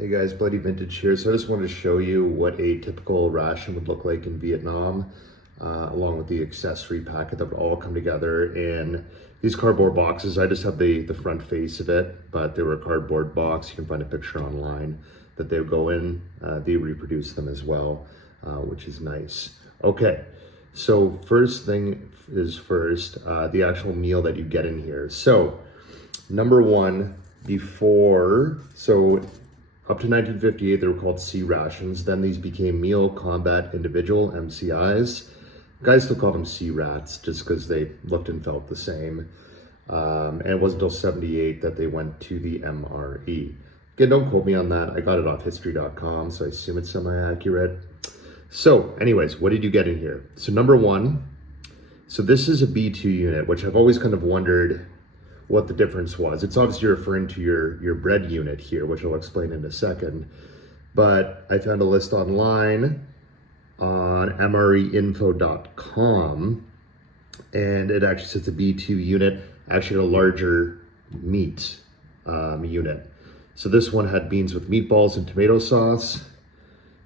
Hey guys, Bloody Vintage here. So I just wanted to show you what a typical ration would look like in Vietnam, along with the accessory packet that would all come together in these cardboard boxes. I just have the front face of it, but they were a cardboard box. You can find a picture online that they would go in. They reproduce them as well, which is nice. Okay, so first thing is first, the actual meal that you get in here. So number one, up to 1958, they were called C rations. Then these became Meal Combat Individual, MCIs. Guys still call them C rats just because they looked and felt the same. And it wasn't until 78 that they went to the MRE. Again, don't quote me on that. I got it off history.com, so I assume it's semi-accurate. So anyways, what did you get in here? So number one, so this is a B2 unit, which I've always kind of wondered what the difference was. It's obviously referring to your bread unit here, which I'll explain in a second. But I found a list online on mreinfo.com, and it actually says the B2 unit actually had a larger meat unit. So this one had beans with meatballs and tomato sauce.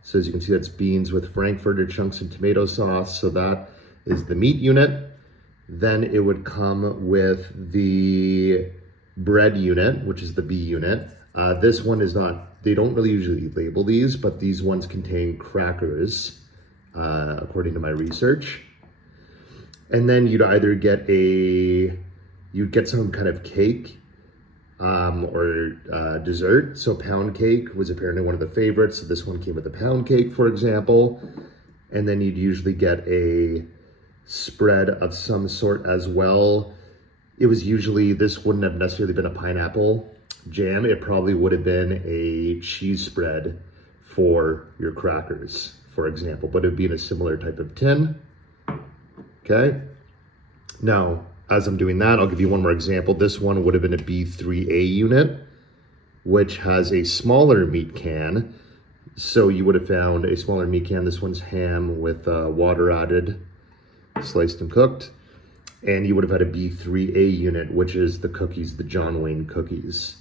So as you can see, that's beans with frankfurter chunks and tomato sauce. So that is the meat unit. Then it would come with the bread unit, which is the B unit. This one is not, they don't really usually label these, but these ones contain crackers, according to my research. And then you'd either get some kind of cake or dessert. So pound cake was apparently one of the favorites. So this one came with a pound cake, for example. And then you'd usually get a spread of some sort as well. It was usually, this wouldn't have necessarily been a pineapple jam. It probably would have been a cheese spread for your crackers, for example, but it would be in a similar type of tin. Okay. Now, as I'm doing that, I'll give you one more example. This one would have been a B3A unit, which has a smaller meat can. So you would have found a smaller meat can. This one's ham with water added, sliced and cooked. And you would have had a B3A unit, which is the cookies, the John Wayne cookies.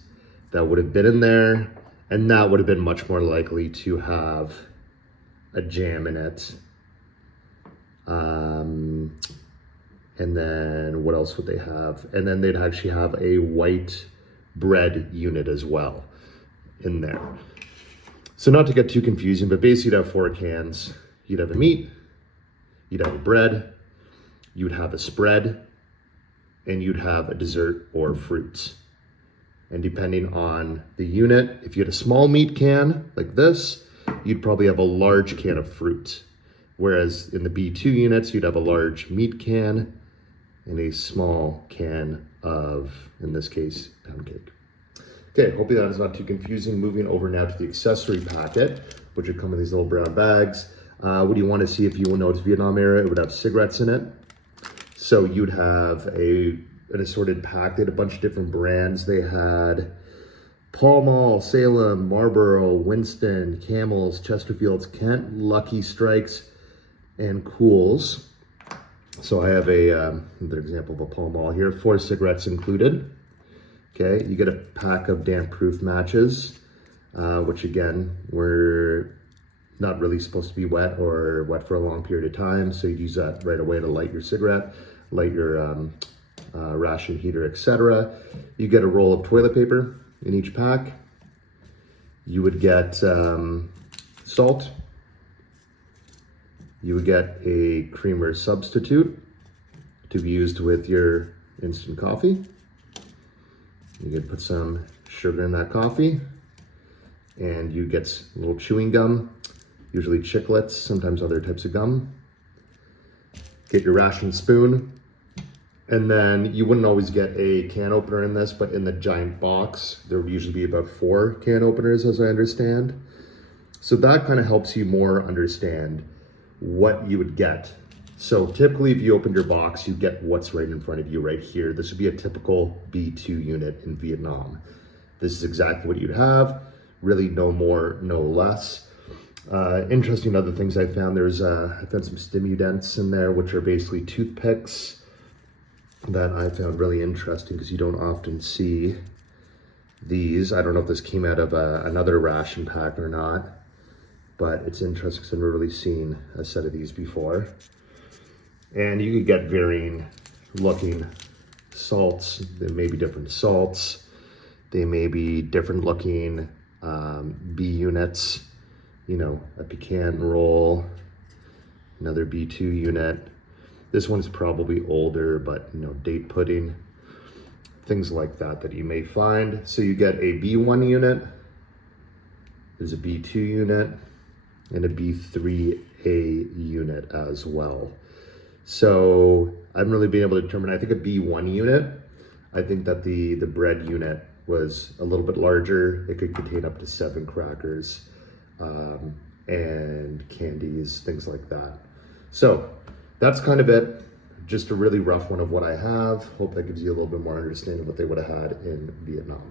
That would have been in there, and that would have been much more likely to have a jam in it. And then what else would they have? And then they'd actually have a white bread unit as well in there. So not to get too confusing, but basically you'd have 4 cans. You'd have a meat, you'd have a bread, you would have a spread, and you'd have a dessert or fruits. And depending on the unit, if you had a small meat can like this, you'd probably have a large can of fruit. Whereas in the B2 units, you'd have a large meat can and a small can of, in this case, pound cake. Okay, hopefully that is not too confusing. Moving over now to the accessory packet, which would come in these little brown bags. What do you want to see if you know it's Vietnam era? It would have cigarettes in it. So you'd have an assorted pack. They had a bunch of different brands. They had Pall Mall, Salem, Marlboro, Winston, Camels, Chesterfields, Kent, Lucky Strikes, and Cools. So I have another example of a Pall Mall here, 4 cigarettes included. Okay, you get a pack of damp-proof matches, which again, were not really supposed to be wet or wet for a long period of time. So you'd use that right away to light your cigarette, light your ration heater, etc. You get a roll of toilet paper in each pack. You would get salt. You would get a creamer substitute to be used with your instant coffee. You could put some sugar in that coffee, and you get a little chewing gum, usually chiclets, sometimes other types of gum. Get your ration spoon, and then you wouldn't always get a can opener in this, but in the giant box, there would usually be about 4 can openers, as I understand. So that kind of helps you more understand what you would get. So typically if you opened your box, you get what's right in front of you right here. This would be a typical B2 unit in Vietnam. This is exactly what you'd have, really no more, no less. Interesting other things I found, I found some stimulants in there, which are basically toothpicks that I found really interesting because you don't often see these. I don't know if this came out of another ration pack or not, but it's interesting because I've never really seen a set of these before. And you could get varying looking salts. There may be different salts. They may be different looking B units. You know, a pecan roll, another B2 unit. This one's probably older, but you know, date pudding, things like that that you may find. So you get a B1 unit, there's a B2 unit, and a B3A unit as well. So I haven't really been able to determine. I think a B1 unit, I think that the bread unit was a little bit larger. It could contain up to 7 crackers and candies, things like that. So that's kind of it. Just a really rough one of what I have. Hope that gives you a little bit more understanding of what they would have had in Vietnam.